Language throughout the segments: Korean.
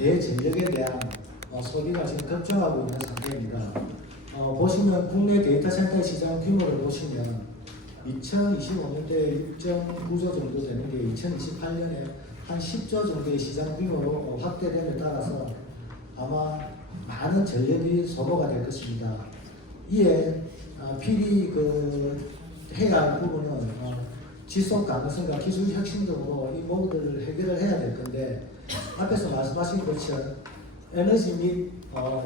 대전력에 대한 소비가 지금 급증하고 있는 상태입니다. 보시면 국내 데이터 센터 시장 규모를 보시면 2025년도에 6.9조 정도 되는 게 2028년에 한 10조 정도의 시장 규모로 확대됨에 따라서 아마 많은 전력이 소모가 될 것입니다. 이에 필히 해야 할 부분은 지속 가능성과 기술 혁신 등으로 이 모두를 해결을 해야 될 건데, 앞에서 말씀하신 것처럼 에너지 및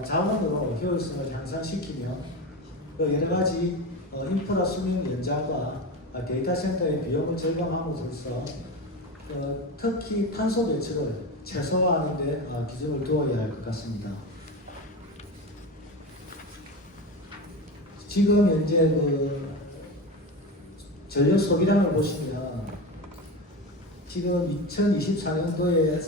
자원으로 효율성을 향상시키며 여러 가지 인프라 수명 연장과 데이터 센터의 비용을 절감함으로써 특히 탄소 배출을 최소화하는 데 기준을 두어야 할 것 같습니다. 지금 현재 전력 소비량을 보시면 지금 2024년도에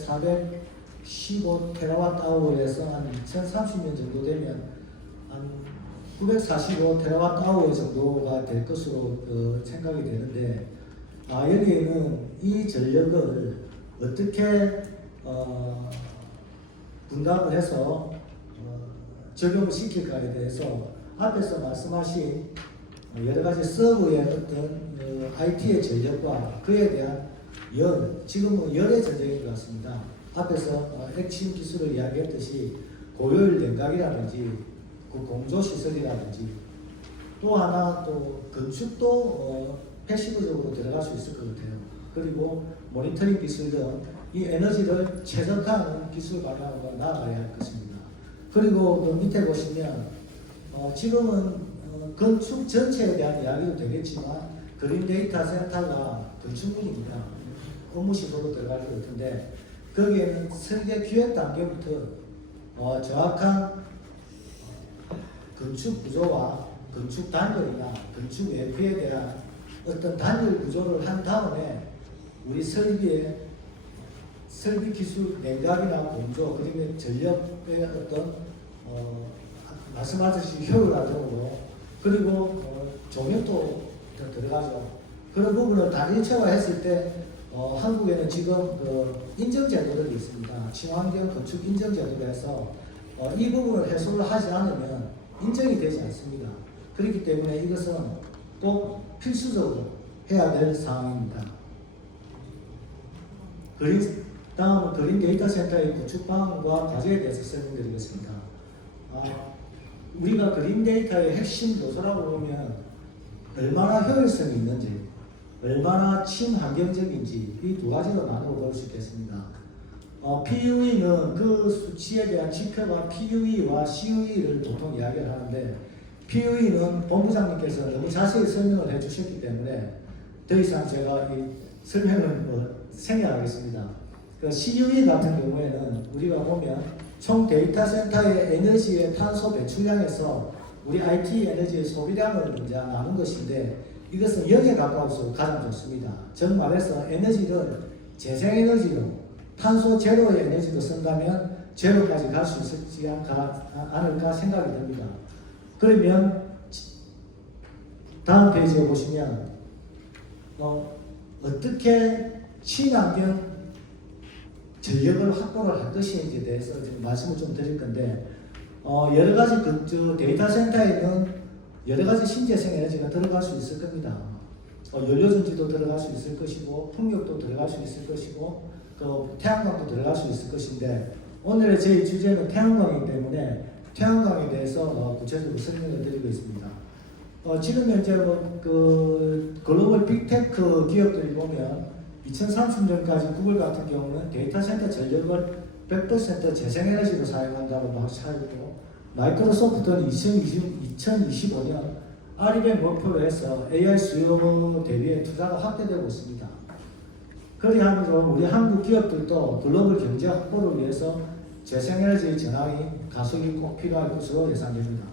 415TWh에서 한 2030년 정도 되면 한 945TWh 정도가 될 것으로 생각이 되는데, 여기에는 이 전력을 어떻게 분담을 해서 적용을 시킬까에 대해서 앞에서 말씀하신 여러 가지 서브의 어떤 IT의 전력과 그에 대한 지금은 열의 전쟁인 것 같습니다. 앞에서 핵심 기술을 이야기했듯이 고효율 냉각이라든지 공조시설이라든지 또 하나 또 건축도 패시브적으로 들어갈 수 있을 것 같아요. 그리고 모니터링 기술 등 이 에너지를 최적화하는 기술 방향으로 나아가야 할 것입니다. 그리고 밑에 보시면 지금은 건축 전체에 대한 이야기도 되겠지만 그린 데이터 센터가 건축물입니다. 업무시설로 들어갈 것 같은데, 거기에는 설계 기획 단계부터 정확한 건축 구조와 건축 단열이나 건축 외부에 대한 어떤 단열 구조를 한 다음에 우리 설비 기술 냉각이나 공조 그리고 전력의 어떤 말씀하듯이 효율화적으로 그리고 종합도 들어가죠. 그런 부분을 단일체화했을 때 한국에는 지금 인증 제도들이 있습니다. 친환경 건축 인증 제도가 해서 이 부분을 해소를 하지 않으면 인정이 되지 않습니다. 그렇기 때문에 이것은 꼭 필수적으로 해야 될 사항입니다. 다음은 그린 데이터 센터의 구축 방안과 과제에 대해서 설명드리겠습니다. 우리가 그린 데이터의 핵심 요소라고 보면 얼마나 효율성이 있는지, 얼마나 친환경적인지 이 두 가지로 나누어 볼 수 있겠습니다. PUE는 그 수치에 대한 지표가 PUE와 CUE를 보통 이야기를 하는데, PUE는 본부장님께서 너무 자세히 설명을 해주셨기 때문에 더 이상 제가 이 설명을 생략하겠습니다. CUE 같은 경우에는 우리가 보면 총 데이터 센터의 에너지의 탄소 배출량에서 우리 IT 에너지의 소비량을 이제 나눈 것인데, 이것은 0에 가까워서 가장 좋습니다. 즉 말해서 에너지를 재생에너지로 탄소 제로의 에너지로 쓴다면 제로까지 갈 수 있지 않을까 생각이 듭니다. 그러면 다음 페이지에 보시면 어떻게 친환경 전력을 확보를 할 것인지에 대해서 지금 말씀을 좀 드릴 건데, 여러 가지 데이터 센터에는 여러 가지 신재생 에너지가 들어갈 수 있을 겁니다. 연료전지도 들어갈 수 있을 것이고, 풍력도 들어갈 수 있을 것이고, 태양광도 들어갈 수 있을 것인데, 오늘의 제 주제는 태양광이기 때문에 태양광에 대해서 구체적으로 설명을 드리고 있습니다. 지금 현재 글로벌 빅테크 기업들이 보면 2030년까지 구글 같은 경우는 데이터 센터 전력을 100% 재생에너지로 사용한다고 하고, 마이크로소프트는 2025년 R200 목표로 해서 AI 수요 대비해 투자가 확대되고 있습니다. 그리하면서 우리 한국 기업들도 글로벌 경제 확보를 위해서 재생에너지 전환이 가속이 꼭 필요할 것으로 예상됩니다.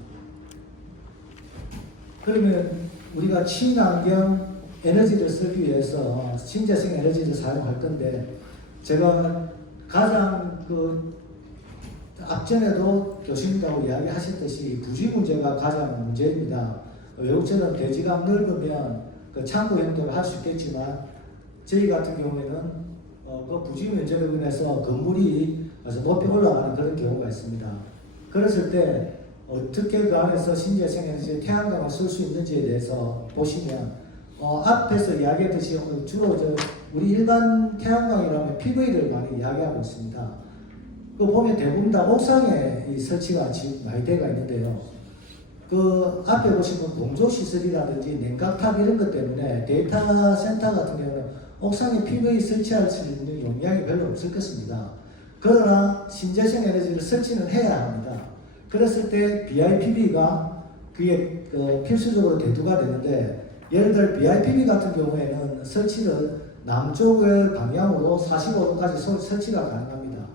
그러면 우리가 친환경 에너지를 쓰기 위해서 신재생 에너지를 사용할 건데, 제가 가장 앞전에도 교수님하고 이야기하셨듯이 부지 문제가 가장 문제입니다. 외국처럼 대지가 넓으면 창고 형태를 할 수 있겠지만, 저희 같은 경우에는 부지 면적으로 인해서 건물이 아주 높이 올라가는 그런 경우가 있습니다. 그랬을 때 어떻게 그 안에서 신재생에너지 태양광을 쓸 수 있는지에 대해서 보시면 앞에서 이야기했듯이 주로 우리 일반 태양광이라면 PV를 많이 이야기하고 있습니다. 그 보면 대부분 다 옥상에 이 설치가 지금 많이 되어 있는데요. 그 앞에 보시면 공조시설이라든지 냉각탑 이런 것 때문에 데이터 센터 같은 경우는 옥상에 PV 설치할 수 있는 용량이 별로 없을 것입니다. 그러나 신재생 에너지를 설치는 해야 합니다. 그랬을 때 BIPV가 그게 필수적으로 대두가 되는데, 예를 들어 BIPV 같은 경우에는 설치를 남쪽을 방향으로 45도까지 설치가 가능합니다.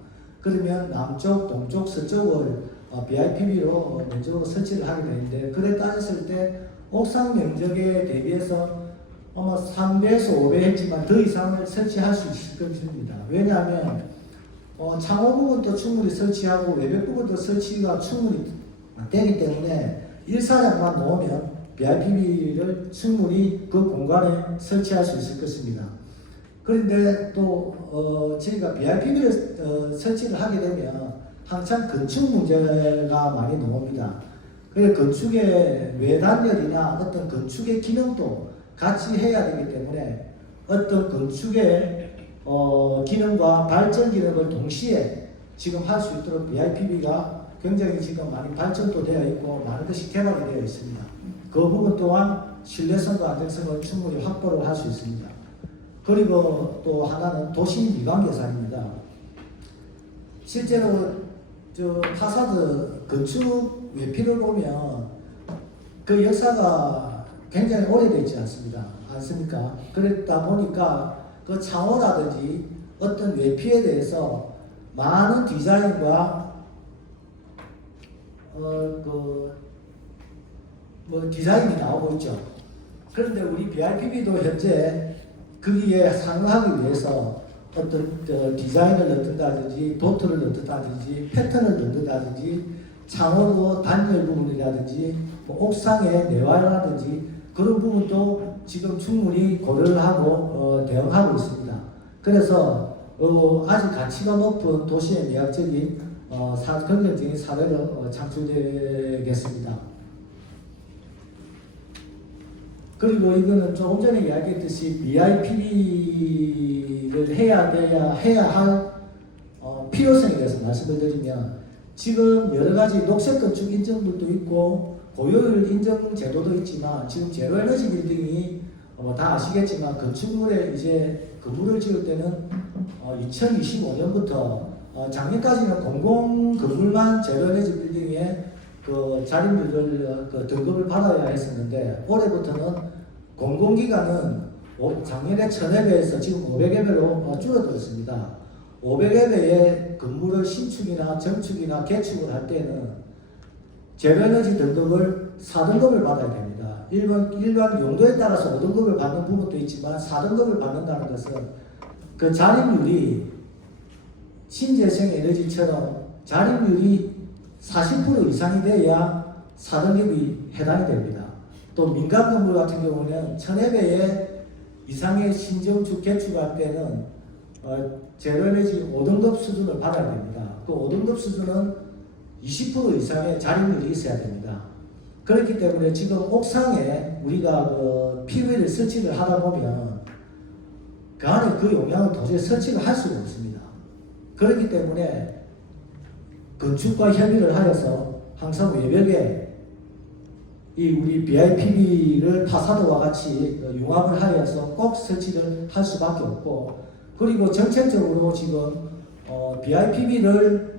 그러면 남쪽, 동쪽, 서쪽을 BIPV로 면적으로 설치를 하게 되는데, 그래 따졌을 때 옥상 면적에 대비해서 아마 3배에서 5배 했지만 더 이상을 설치할 수 있을 것입니다. 왜냐하면 창호 부분도 충분히 설치하고 외벽 부분도 설치가 충분히 되기 때문에 일사량만 놓으면 BIPV를 충분히 그 공간에 설치할 수 있을 것입니다. 그런데 또 저희가 BIPV를 설치를 하게 되면 항상 건축 문제가 많이 나옵니다. 그래서 건축의 외단열이나 어떤 건축의 기능도 같이 해야 되기 때문에 어떤 건축의 기능과 발전 기능을 동시에 지금 할 수 있도록 BIPV가 굉장히 지금 많이 발전도 되어 있고 많은 것이 개발이 되어 있습니다. 그 부분 또한 신뢰성과 안정성을 충분히 확보를 할 수 있습니다. 그리고 또 하나는 도시 미관 계산입니다. 실제로 파사드 건축 외피를 보면 그 역사가 굉장히 오래되어 있지 않습니까? 그랬다 보니까 그 창호라든지 어떤 외피에 대해서 많은 디자인과 디자인이 나오고 있죠. 그런데 우리 BIPV도 현재 거기에 상응하기 위해서 어떤 디자인을 넣는다든지 도트를 넣는다든지 패턴을 넣는다든지 창호도 단열 부분이라든지 옥상의 내화라든지 그런 부분도 지금 충분히 고려를 하고 대응하고 있습니다. 그래서 아주 가치가 높은 도시의 미학적인 긍정적인 사회가 창출되겠습니다. 그리고 이거는 조금 전에 이야기했듯이 BIPV를 해야 할 필요성에 대해서 말씀을 드리면, 지금 여러 가지 녹색 건축 인증들도 있고 고효율 인증 제도도 있지만, 지금 제로 에너지 빌딩이 다 아시겠지만 건축물에 이제 건물을 지을 때는 2025년부터 작년까지는 공공 건물만 제로 에너지 빌딩에 그 자립률을 등급을 받아야 했었는데, 올해부터는 공공기관은 작년에 1000회배에서 지금 500회배로 줄어들었습니다. 500회배의 건물을 신축이나 정축이나 개축을 할 때는 제로에너지 등급을 4등급을 받아야 됩니다. 일반 용도에 따라서 5등급을 받는 부분도 있지만 4등급을 받는다는 것은 그 자립률이 신재생 에너지처럼 자립률이 40% 이상이 돼야 4등급이 해당이 됩니다. 또 민간 건물 같은 경우는 1000회배 이상의 신정축 개축할 때는 제로에너지 5등급 수준을 받아야 됩니다. 그 5등급 수준은 20% 이상의 자립률이 있어야 됩니다. 그렇기 때문에 지금 옥상에 우리가 PV를 설치를 하다 보면 그 안에 그 용량을 도저히 설치를 할 수가 없습니다. 그렇기 때문에 건축과 협의를 하여서 항상 외벽에 이 우리 BIPV를 파사드와 같이 융합을 하여서 꼭 설치를 할 수밖에 없고, 그리고 정책적으로 지금 BIPV를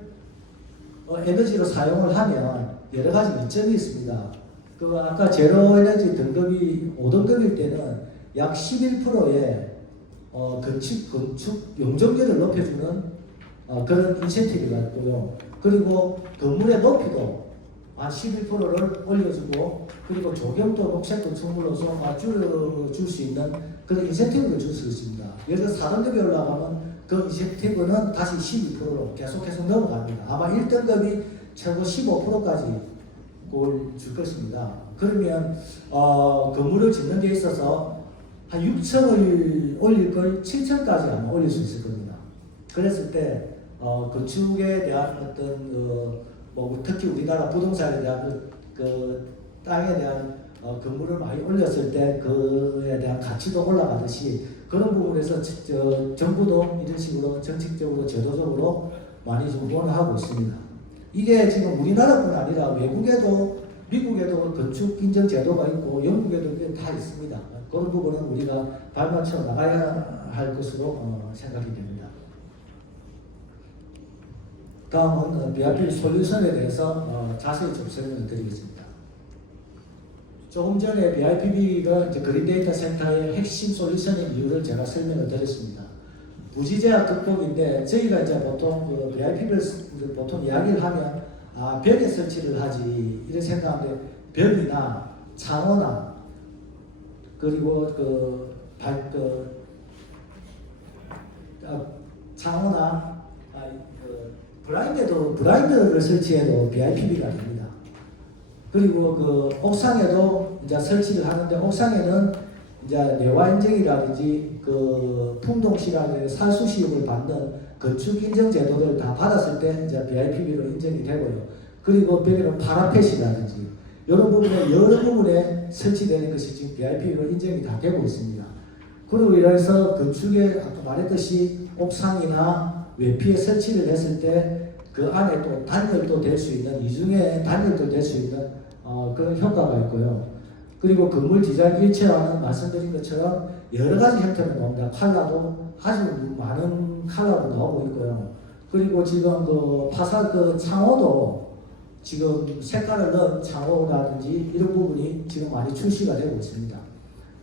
에너지로 사용을 하면 여러 가지 이점이 있습니다. 그 아까 제로 에너지 등급이 5등급일 때는 약 11%의 건축 용적률을 높여주는 그런 인센티브가 있고요. 그리고 건물의 높이도 한 11%를 올려주고, 그리고 조경도 녹색 건축물로서 줄여줄 수 있는 그런 인센티브를 줄 수 있습니다. 예를 들어 4등급이 올라가면 그 인센티브는 다시 12%로 계속 넘어갑니다. 아마 1등급이 최고 15%까지 줄 것입니다. 그러면 건물을 짓는 데 있어서 한 6천을 올릴 걸 7천까지 아마 올릴 수 있을 겁니다. 그랬을 때 건축에 대한 어떤 뭐 특히 우리나라 부동산에 대한 그 땅에 대한 건물을 많이 올렸을 때 그에 대한 가치도 올라가듯이 그런 부분에서 정부도 이런 식으로 정책적으로 제도적으로 많이 좀 후원하고 있습니다. 이게 지금 우리나라뿐 아니라 외국에도 미국에도 건축 인증 제도가 있고 영국에도 다 있습니다. 그런 부분은 우리가 발맞춰 나가야 할 것으로 생각이 됩니다. 다음은 BRP 솔루션에 대해서 자세히 좀 설명을 드리겠습니다. 조금 전에 BIPB가 이제 그린 데이터 센터의 핵심 솔루션인 이유를 제가 설명을 드렸습니다. 부지제약 극복인데 저희가 이제 보통 그 BIPB를 보통 이야기를 하면 벽에 설치를 하지 이런 생각하는데 벽이나 창호나 그리고 창호나 블라인드를 설치해도 BIPB가 됩니다. 그리고 그 옥상에도 이제 설치를 하는데 옥상에는 이제 내화 인증이라든지 그 풍동시라든지 살수시험을 받는 건축 인증 제도를 다 받았을 때 이제 BIPB로 인정이 되고요. 그리고 벽에는 파라펫이라든지 이런 부분에 여러 부분에 설치되는 것이 지금 BIPB로 인정이 다 되고 있습니다. 그리고 이래서 건축에 아까 말했듯이 옥상이나 외피에 설치를 했을 때 그 안에 또 단열도 될 수 있는 이중에 단열도 될 수 있는 그런 효과가 있고요. 그리고 건물 디자인 일체화는 말씀드린 것처럼 여러 가지 형태로 나옵니다. 컬러도 아주 많은 컬러로 나오고 있고요. 그리고 지금 그 파사 그 창호도 지금 색깔을 넣은 창호라든지 이런 부분이 지금 많이 출시가 되고 있습니다.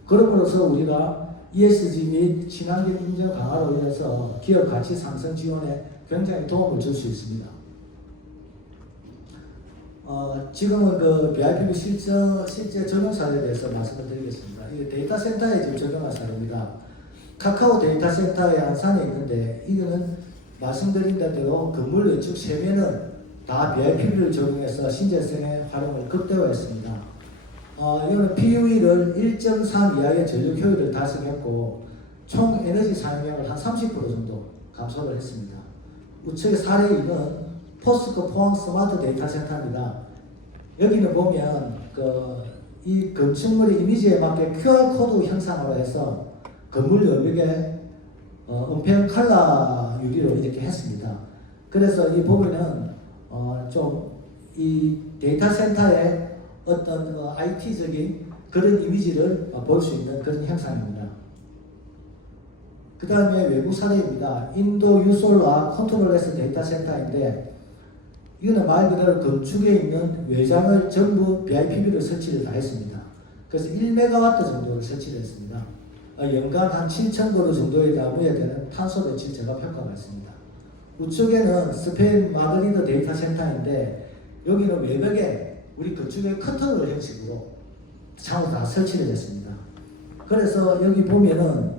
그럼으로써 우리가 ESG 및 친환경 인증 강화로 인해서 기업 가치 상승 지원에 굉장히 도움을 줄 수 있습니다. 지금은 그 BIPB 실제 적용 사례에 대해서 말씀을 드리겠습니다. 이게 데이터 센터에 지금 적용한 사례입니다. 카카오 데이터 센터의 안산에 있는데 이거는 말씀드린 대로 건물 외축 세면은 다 BIPB를 적용해서 신재생의 활용을 극대화했습니다. 이거는 PUE를 1.3 이하의 전력 효율을 달성했고 총 에너지 사용량을 한 30% 정도 감소를 했습니다. 우측의 사례 2는 포스코 포항 스마트 데이터 센터입니다. 여기는 보면 이 건축물의 이미지에 맞게 QR코드 형상으로 해서 건물 여백에 은평 칼라 유리로 이렇게 했습니다. 그래서 이 보면은 좀 이 데이터 센터의 어떤 IT적인 그런 이미지를 볼 수 있는 그런 형상입니다. 그 다음에 외부 사례입니다. 인도 유솔라 컨트롤에스 데이터 센터인데 이거는 말 그대로 건축에 있는 외장을 전부 BIPB로 설치를 다 했습니다. 그래서 1메가와트 정도를 설치를 했습니다. 연간 한 7,000그루 정도의 나무에 되는 탄소 배출 제거 효과가 있습니다. 우측에는 스페인 마드리드 데이터 센터인데 여기는 외벽에 우리 건축의 커튼을 형식으로 창을 다 설치를 했습니다. 그래서 여기 보면은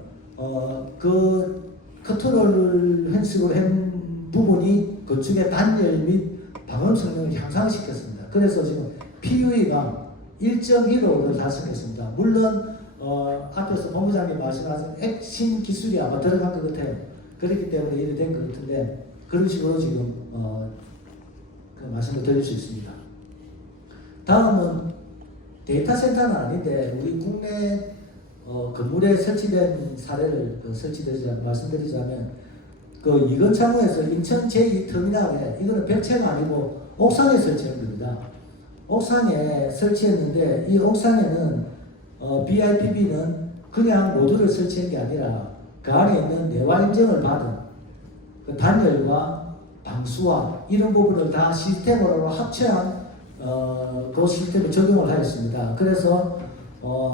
그 커튼을 형식으로 한 부분이 건축의 단열 및 방음 성능을 향상시켰습니다. 그래서 지금 PUE가 1.15를 달성했습니다. 물론 앞에서 본부장님 말씀하신 핵심 기술이 아마 들어간 것 같아요. 그렇기 때문에 이래 된 것 같은데 그런 식으로 지금 그 말씀을 드릴 수 있습니다. 다음은 데이터 센터는 아닌데 우리 국내 건물에 설치된 사례를 말씀드리자면 그 이건창호에서 인천 제2터미널에 이거는 벽체가 아니고 옥상에 설치한 겁니다. 옥상에 설치했는데 이 옥상에는 BIPB는 그냥 모듈을 설치한 게 아니라 그 안에 있는 내화 인증을 받은 그 단열과 방수와 이런 부분을 다 시스템으로 합체한 그 시스템을 적용을 하였습니다. 그래서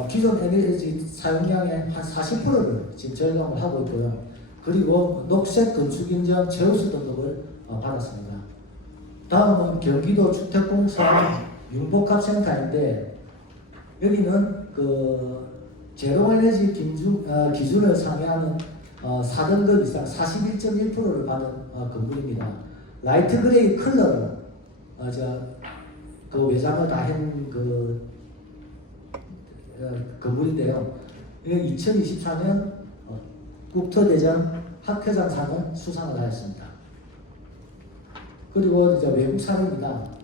기존 에너지 사용량의 한 40%를 지금 절감을 하고 있고요. 그리고 녹색 건축인증 최우수 등급을 받았습니다. 다음은 경기도 주택공사 융복합센터인데 여기는 그 제로에너지 기준을 상회하는 4등급 이상 41.1%를 받은 건물입니다. 라이트 그레이 컬러로 그 외장을 다 한 건물인데요. 2024년 국토대전 학회장상을 수상을 하였습니다. 그리고 이제 외국 사례입니다.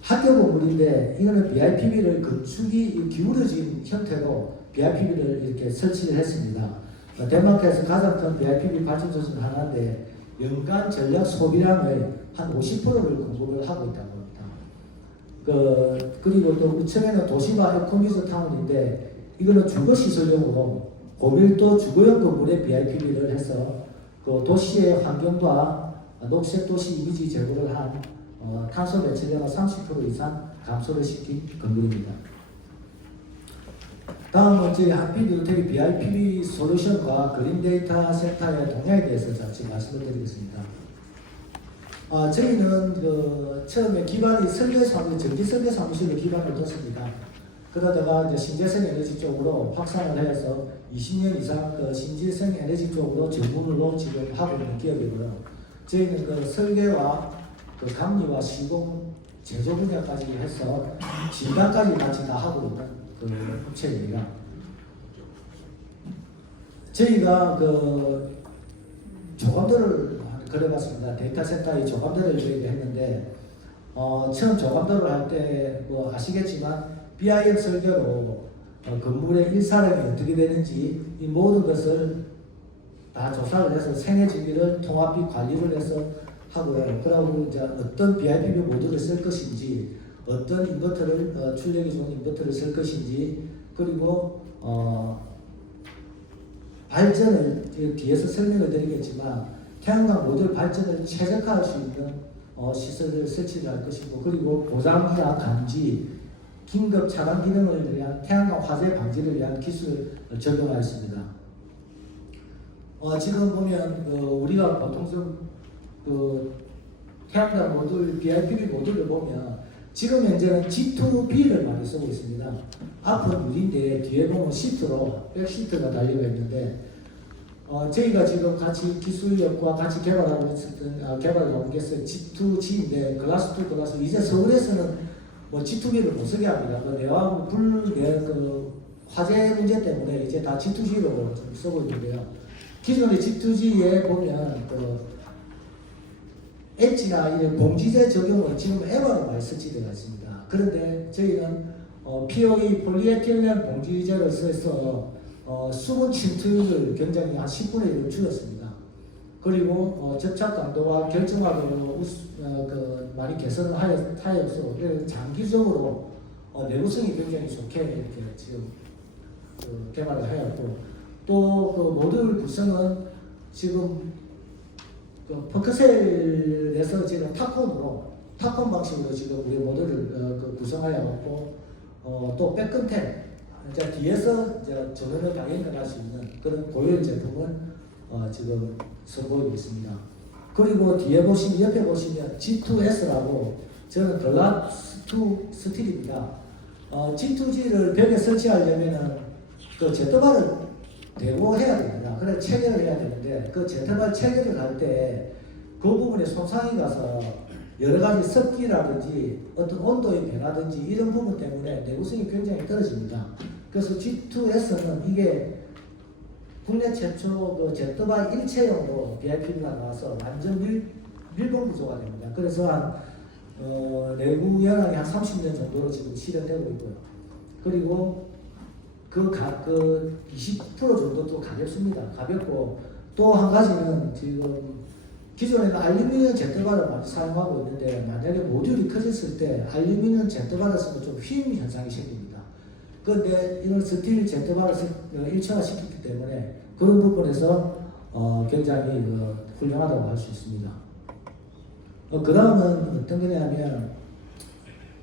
학교 건물인데 이거는 BIPB를 건축이 기울어진 형태로 BIPB를 이렇게 설치를 했습니다. 덴마크에서 가장 큰 BIPB 발전소 중 하나인데 연간 전력 소비량의 한 50%를 공급을 하고 있다고 합니다. 그리고 또 우측에는 도시바 에코미즈 타운인데 이거는 주거시설용으로 고밀도 주거용 건물에 BIPB를 해서 그 도시의 환경과 녹색 도시 이미지 제고를 한 탄소 배출량을 30% 이상 감소를 시킨 건물입니다. 다음은 저희 한빛주택 BIPB 솔루션과 그린 데이터 센터의 동향에 대해서 잠시 말씀을 드리겠습니다. 저희는 처음에 기반이 전기 설계 사무실로 기반을 뒀습니다. 그러다가 이제 신재생 에너지 쪽으로 확산을 해서 20년 이상 신재생 에너지 쪽으로 전문으로 지금 하고 있는 기업이고요. 저희는 설계와 감리와 시공, 제조 분야까지 해서 진단까지 같이 다 하고 있는 업체입니다. 저희가 조감도를 그려봤습니다. 데이터 센터의 조감도를 얘기했는데 처음 조감도를 할 때 아시겠지만 BIM 설계로 건물의 일사량이 어떻게 되는지 이 모든 것을 다 조사를 해서 생애 주기를 통합비 관리를 해서 하고요. 그리고 이제 어떤 BIPB 모듈을 쓸 것인지, 어떤 인버터를 출력이 좋은 인버터를 쓸 것인지, 그리고 발전을 뒤에서 설명을 드리겠지만 태양광 모듈 발전을 최적화할 수 있는 시설을 설치를 할 것이고, 그리고 고장이나 감지, 긴급 차단 기능을 위한 태양광 화재 방지를 위한 기술을 적용하였습니다. 지금 보면 우리가 보통 태양광 모듈, BIPB 모듈을 보면 지금 현재는 G2B를 많이 쓰고 있습니다. 앞은 유리인데 뒤에 보면 시트로 백시트가 달려 있는데 저희가 지금 같이 기술력과 같이 개발하고 있었던 개발을 한 게 G2G인데 글라스 투 글라스 이제 서울에서는 G2B를 못 쓰게 합니다. 내화하고 화재 문제 때문에 이제 다 G2G로 좀 쓰고 있는데요. 기존의 G2G에 보면 엣지나 이런 봉지재 적용을 지금 에버로 많이 설치되어 있습니다. 그런데 저희는 POE 폴리에틸렌 봉지재를 써서 수분 침투율을 굉장히 한 10분의 1을 줄였습니다. 그리고 접착 강도와 결정화도 많이 개선을 하여서 장기적으로 내구성이 굉장히 좋게 이렇게 지금 개발을 하였고, 또 모듈 구성은 지금 퍼크셀에서 지금 탑콘 방식으로 지금 우리 모듈을 구성하여갖고 또 백컨텐 이제 뒤에서 이제 전원을 당연히 할 수 있는 그런 고효율 제품을 지금 선보이고 있습니다. 그리고 뒤에 보시면 옆에 보시면 G2S라고 저는 글라스 투 스틸입니다. G2G를 벽에 설치하려면은 제트바를 대고 해야 됩니다. 그래 체결을 해야 되는데 제트바 체결을 할 때 그 부분에 손상이 가서 여러 가지 습기라든지 어떤 온도의 변화든지 이런 부분 때문에 내구성이 굉장히 떨어집니다. 그래서 G2S는 이게 국내 최초 제트바 일체형으로 BIPB가 나와서 완전 밀봉 구조가 됩니다. 그래서 한 내구 연항이 한 30년 정도로 지금 실현되고 있고요. 그리고 20% 정도 또 가볍습니다. 가볍고 또 한 가지는 지금 기존에는 알루미늄 제트바를 많이 사용하고 있는데 만약에 모듈이 커졌을 때 알루미늄 제트바를 쓰면 좀 휘임 현상이 생깁니다. 그런데 이런 스틸 제트바를 일체화시켰기 때문에 그런 부분에서 굉장히 훌륭하다고 할 수 있습니다. 그 다음은 어떤 거냐면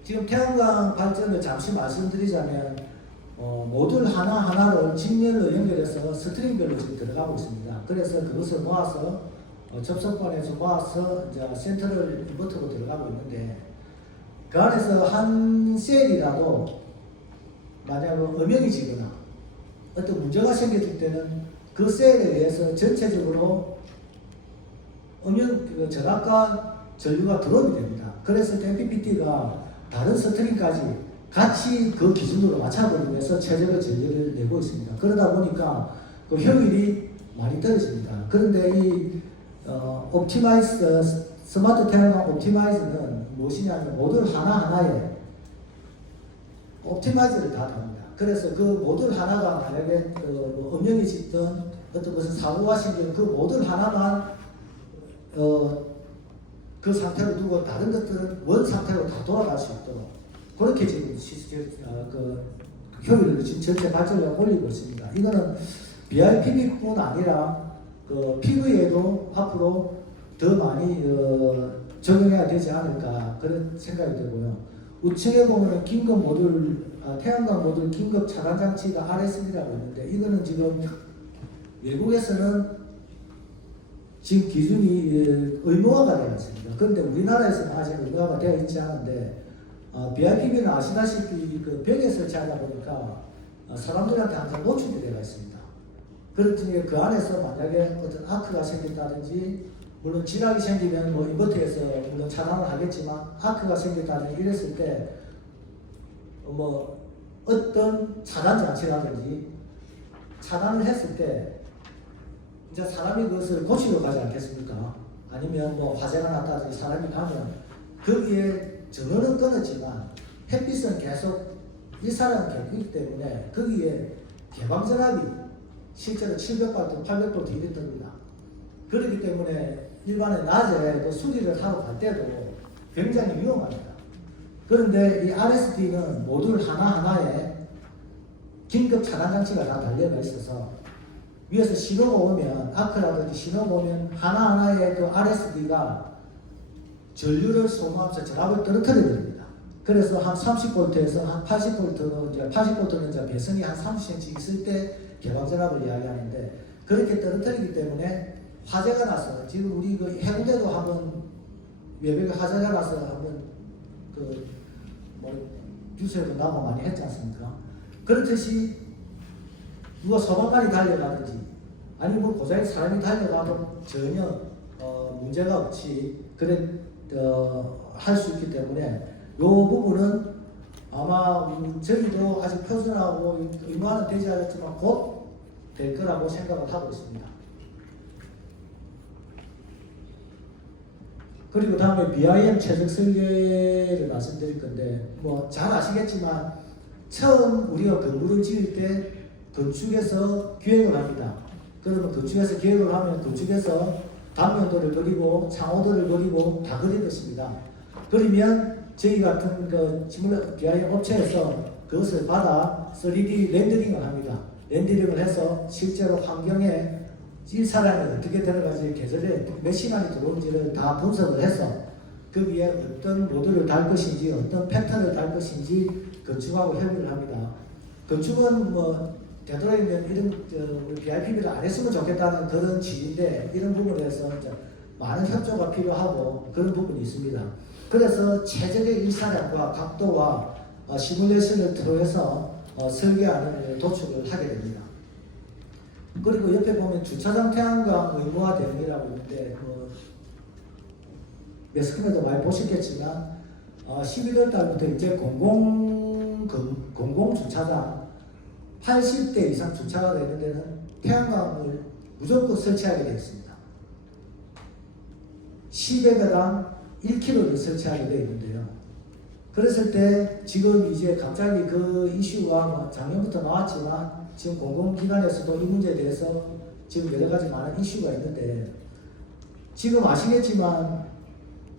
지금 태양광 발전을 잠시 말씀드리자면 모듈 하나하나를 직렬로 연결해서 스트링별로 지금 들어가고 있습니다. 그래서 그것을 모아서 접속관에서 모아서 이제 센터를 인버터로 들어가고 있는데 그 안에서 한 셀이라도 만약 음영이 지거나 어떤 문제가 생겼을 때는 그 셀에 의해서 전체적으로 음영 전압과 전류가 드롭이 됩니다. 그래서 MPPT가 다른 스트링까지 같이 그 기준으로 맞춰버리면서 최적의 전류를 내고 있습니다. 그러다 보니까 그 효율이 많이 떨어집니다. 그런데 이 옵티마이즈 스마트 태양광 옵티마이즈는 무엇이냐면 모듈 하나하나에 옵티마이즈를 다 합니다. 그래서 그 모듈 하나가 만약에 뭐 음영이 짙든 어떤 무슨 사고가 생기면 그 모듈 하나만 그 상태로 두고 다른 것들은 원 상태로 다 돌아갈 수 있도록 그렇게 지금 그 효율을 지금 전체 발전을 올리고 있습니다. 이거는 BIPV뿐 아니라 그 PV에도 앞으로 더 많이 적용해야 되지 않을까 그런 생각이 들고요. 우측에 보면은 긴급 모듈, 태양광 모듈 긴급 차단 장치가 RSD라고 있는데 이거는 지금 외국에서는 지금 기준이 의무화가 되어 있습니다. 그런데 우리나라에서는 아직 의무화가 되어 있지 않은데 BIPV는 아시다시피 그 벽에 설치하다 보니까 사람들한테 항상 노출이 되어 있습니다. 그렇지 그 안에서 만약에 어떤 아크가 생긴다든지 물론 지락이 생기면 뭐 인버터에서 물론 차단을 하겠지만 아크가 생겼다든지 이랬을 때 뭐 어떤 차단 장치라든지 차단을 했을 때 이제 사람이 그것을 고치러 가지 않겠습니까? 아니면 뭐 화재가 났다든지 사람이 가면 거기에 전원은 끊었지만 햇빛은 계속 일사량이 계속이기 때문에 거기에 개방전압이 실제로 700V, 800V 이렇게 뜹니다. 그렇기 때문에 일반의 낮에 또 수리를 하러 갈 때도 굉장히 위험합니다. 그런데 이 RSD는 모듈 하나하나에 긴급 차단 장치가 다 달려가 있어서 위에서 신호가 오면 아크라든지 신호가 오면 하나하나의 그 RSD가 전류를 소모하면서 전압을 떨어뜨려 버립니다. 그래서 한 30V에서 한 80V는 이제 80V는 이제 배선이 한 30cm 있을 때 개방전압을 이야기하는데 그렇게 떨어뜨리기 때문에 화재가 나서 지금 우리 그 해군대도 한번 외벽에 화재가 나서 한번 그 뭐 뉴스에도 나고 많이 했지 않습니까? 그렇듯이 누가 소방관이 달려가든지 아니면 뭐 고장에 사람이 달려가도 전혀 문제가 없이 그래 할 수 있기 때문에 이 부분은 아마 저희도 아직 표준하고 의무화는 되지 않았지만 곧 될 거라고 생각을 하고 있습니다. 그리고 다음에 BIM 최적 설계를 말씀드릴 건데 뭐 잘 아시겠지만 처음 우리가 건물을 지을 때 건축에서 기획을 합니다. 그러면 건축에서 기획을 하면 건축에서 단면도를 그리고 창호도를 그리고 다 그리듯입니다. 그러면 저희 같은 그 BIM 업체에서 그것을 받아 3D 렌더링을 합니다. 렌더링을 해서 실제로 환경에 일사량이 어떻게 들어가지 계절에 몇 시간이 들어오는지를 다 분석을 해서 거기에 어떤 모듈을 달 것인지 어떤 패턴을 달 것인지 건축하고 협의를 합니다. 건축은 뭐 되도록이면 이런 BIPV를 안 했으면 좋겠다는 그런 지인데 이런 부분에서 이제 많은 협조가 필요하고 그런 부분이 있습니다. 그래서 최적의 일사량과 각도와 시뮬레이션을 통해서 설계안을 도출을 하게 됩니다. 그리고 옆에 보면 주차장 태양광 의무화 대응이라고 있는데 매스컴에도 많이 보셨겠지만 11월 달부터 이제 공공 주차장 80대 이상 주차가 되는 데는 태양광을 무조건 설치하게 되어 있습니다. 10회가당 1kg를 설치하게 되어 있는데요. 그랬을 때 지금 이제 갑자기 그 이슈가 작년부터 나왔지만 지금 공공기관에서도 이 문제에 대해서 지금 여러 가지 많은 이슈가 있는데 지금 아시겠지만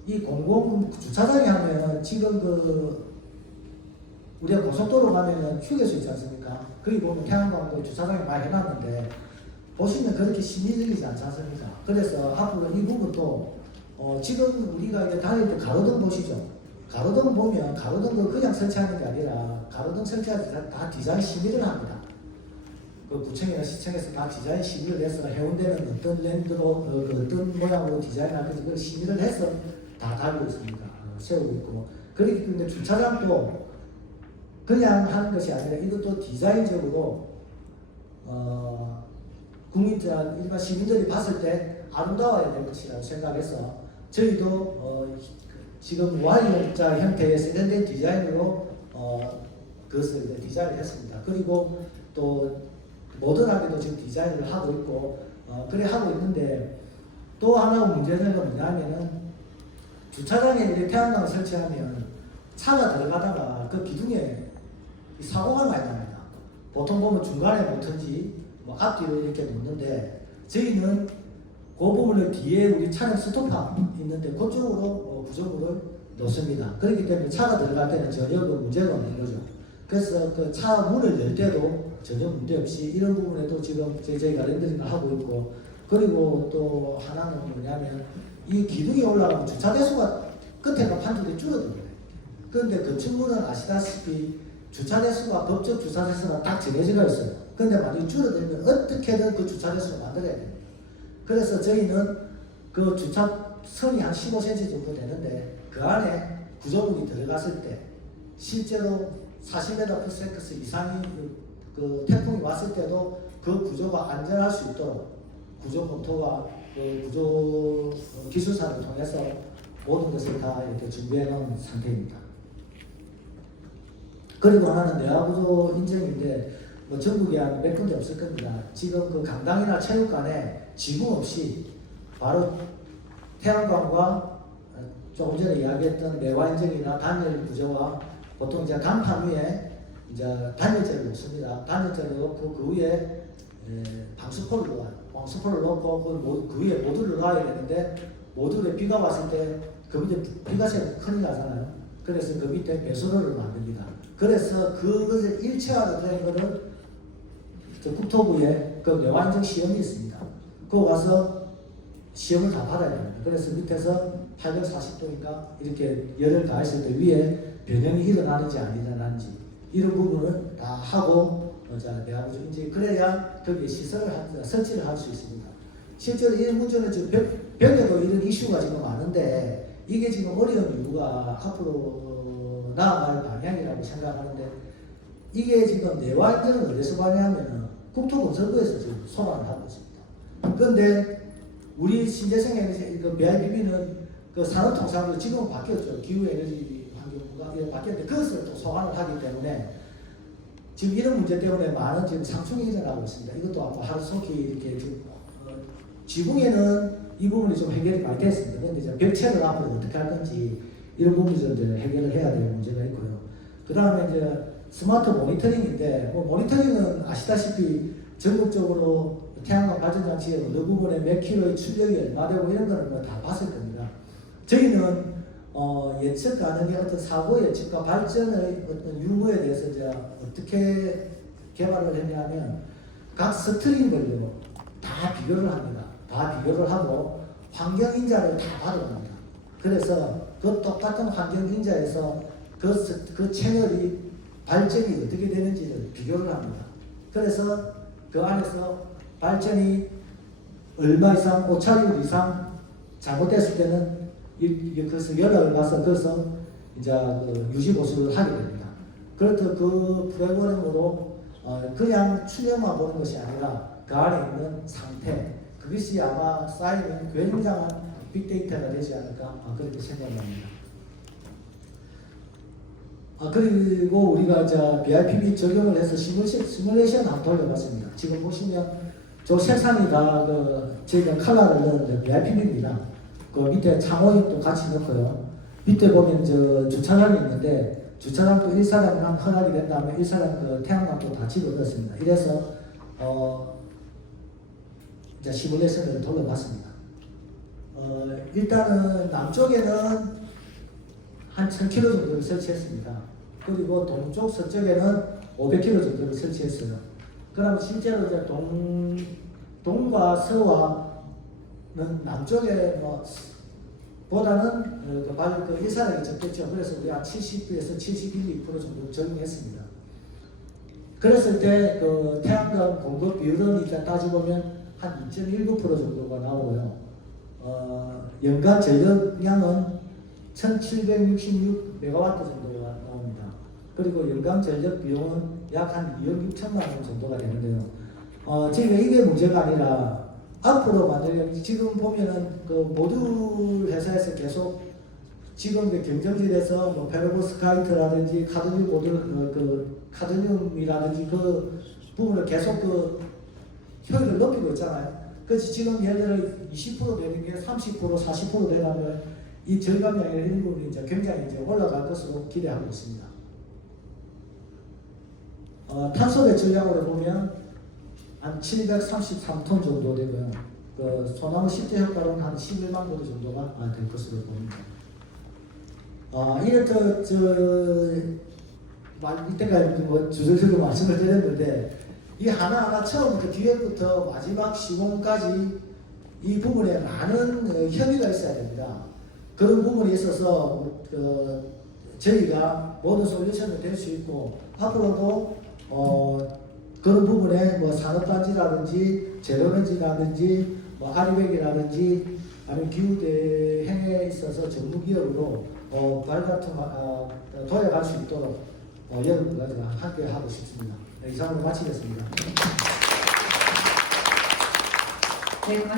이 공공 주차장에 하면 지금 우리가 고속도로 가면은 휴게소 있지 않습니까? 거기 보면 태양광도 주차장에 많이 해놨는데 보시면 그렇게 심리적이지 않지 않습니까? 그래서 앞으로 이 부분도 지금 우리가 이제 다닐 때 가로등 보시죠? 가로등 보면 가로등을 그냥 설치하는 게 아니라 가로등 설치할 때 다 디자인 심의를 합니다. 그 구청이나 시청에서 다 디자인 심의를 해서 해운대는 어떤 랜드로 어떤 모양으로 디자인할 건지 그걸 심의를 해서 다 다루고 있습니다. 세우고 있고 그렇기 때문에 주차장도 그냥 하는 것이 아니라 이것도 디자인적으로 일반 시민들이 봤을 때 아름다워야 될 것이라고 생각해서 저희도 지금 Y자 형태의 세련된 디자인으로 그것을 디자인을 했습니다. 그리고 또 모던하게도 지금 디자인을 하고 있고 그래 하고 있는데 또 하나 문제는 뭐냐면은 주차장에 이렇게 태양광을 설치하면 차가 들어가다가 그 기둥에 사고가 많이 납니다. 보통 보면 중간에 놓든지 뭐 앞뒤로 이렇게 놓는데 저희는 그 부분을 뒤에 우리 차량 스토퍼 있는데 그쪽으로 구조물을 놓습니다. 그렇기 때문에 차가 들어갈 때는 전혀 그 문제가 없는 거죠. 그래서 그 차 문을 열 때도 전혀 문제 없이 이런 부분에도 지금 저희가 렌더링을 하고 있고, 그리고 또 하나는 뭐냐면 이 기둥이 올라가면 주차 대수가 끝에가 판들이 줄어듭니다. 그런데 건축물은 아시다시피 주차 대수가 법적 주차 대수가 딱 정해져 있어요. 그런데 만약에 줄어들면 어떻게든 그 주차 대수를 만들어야 됩니다. 그래서 저희는 그 주차선이 한 15cm 정도 되는데 그 안에 구조물이 들어갔을 때 실제로 40m/s 이상이 그 태풍이 왔을 때도 그 구조가 안전할 수 있도록 구조 검토와 그 구조 기술사를 통해서 모든 것을 다 이렇게 준비해 놓은 상태입니다. 그리고 하나는 내화구조 인증인데 뭐 전국에 한 몇 군데 없을 겁니다. 지금 그 강당이나 체육관에 지붕 없이 바로 태양광과 조금 전에 이야기했던 내화 인증이나 단열 구조와 보통 이제 간판 위에 이제 단열재를 놓습니다. 단열재를 놓고 그 위에 방수포를 놓아요. 방수포를 놓고 그 위에 모듈을 놔야 되는데 모듈에 비가 왔을 때 그 밑에 비가 새고 큰일 나잖아요. 그래서 그 밑에 배수로를 만듭니다. 그래서 그것을 일체화로 된 거를 국토부에 그 내화인증 시험이 있습니다. 그거 가서 시험을 다 받아야 됩니다. 그래서 밑에서 840도니까 이렇게 열을 가했을 때 위에 변형이 일어나는지 안 일어나는지 이런 부분을 다 하고 내화구조 인증 그래야 거기에 설치를 할 수 있습니다. 실제로 이런 문제는 지금 벽에도 이런 이슈가 지금 많은데 이게 지금 어려운 이유가 앞으로 나아갈 방향이라고 생각하는데 이게 지금 내화인증은 어디서 받냐면 국토건설부에서 지금 소관을 하고 있습니다. 그런데 우리 신재생에너지 그 BIPB는 그 산업통상으로 지금은 바뀌었죠. 기후에너지 환경부가 이렇게 바뀌었는데 그것을 또 소관을 하기 때문에 지금 이런 문제 때문에 많은 지금 상충이 일어나고 있습니다. 이것도 아마 하루속히 이렇게 지금 지붕에는 이 부분이 좀 해결이 많이 됐습니다. 그런데 이제 벽체를 앞으로 어떻게 할 건지 이런 부분이 좀 이제 해결을 해야 될 문제가 있고요. 그 다음에 이제 스마트 모니터링인데 모니터링은 아시다시피 전국적으로 태양광 발전장치의 어느 부분에 몇 킬로의 출력이 얼마 되고 이런 거는 뭐 다 봤을 겁니다. 저희는 예측 가능한 어떤 사고 예측과 발전의 어떤 유무에 대해서 이제 어떻게 개발을 했냐면 각 스트링별로 다 비교를 합니다. 다 비교를 하고 환경인자를 다 받아옵니다. 그래서 그 똑같은 환경인자에서 그 채널이 발전이 어떻게 되는지를 비교를 합니다. 그래서 그 안에서 발전이 얼마 이상, 오차율 이상 잘못됐을 때는 그래서 연락을 가서 그래서 이제 유지 보수를 하게 됩니다. 그렇다 그 프로그램으로 그냥 출력만 보는 것이 아니라 그 안에 있는 상태 그것이 아마 쌓이면 굉장한 빅데이터가 되지 않을까 그렇게 생각합니다. 그리고 우리가 BIPB 적용을 해서 시뮬레이션 한번 돌려봤습니다. 지금 보시면 저 색상이 다 저희가 컬러를 넣었는데 BIPB입니다. 그 밑에 창호입도 같이 넣고요. 밑에 보면 주차장이 있는데 주차장도 1사량만 허락이 된 다음에 1사량 그 태양광도 다 집어넣었습니다. 이래서 이제 시뮬레이션을 돌려봤습니다. 일단은 남쪽에는 한 1000km 정도를 설치했습니다. 그리고 동쪽 서쪽에는 500km 정도를 설치했어요. 그러면 실제로 이제 동과 서와는 남쪽에 보다는 그 일사량이 적겠죠. 그래서 우리 한 70에서 71% 정도 적용했습니다. 그랬을 때 그 태양광 공급 비율은 일단 따져보면 한 2.19% 정도가 나오고요. 연간 전력량은 1766메가와트 정도가 나옵니다. 그리고 연간 전력 비용은 약 한 2억 6천만 원 정도가 되는데요. 지금 이게 문제가 아니라 앞으로 만약에 지금 보면은 그 모듈 회사에서 계속 지금 경쟁질에서 뭐 페로보스카이트라든지 카드뮴 모듈 카드뮴이라든지 그 부분을 계속 그 효율을 높이고 있잖아요. 그래서 지금 예를 들어 20% 되는 게 30% 40% 되려면 이 절감량의 일부분이 이제 굉장히 이제 올라갈 것으로 기대하고 있습니다. 탄소 배출량으로 보면 한 733톤 정도 되고요. 그 소나무 식재 효과로는 한 11만 그루 정도가 될 것으로 보입니다. 이때까지 뭐 주저주저 말씀을 드렸는데 이 하나하나 처음부터 기획부터 마지막 시공까지 이 부분에 많은 협의가 있어야 됩니다. 그런 부분에 있어서 저희가 모든 솔루션이 될 수 있고 앞으로도 그런 부분에 뭐 산업단지라든지 제로에너지라든지 뭐 아리백이라든지 아니면 기후대행에 있어서 전문기업으로 발같은 도약할 수 있도록 여러분과 함께 하고 싶습니다. 네, 이상으로 마치겠습니다. 네, 고맙습니다.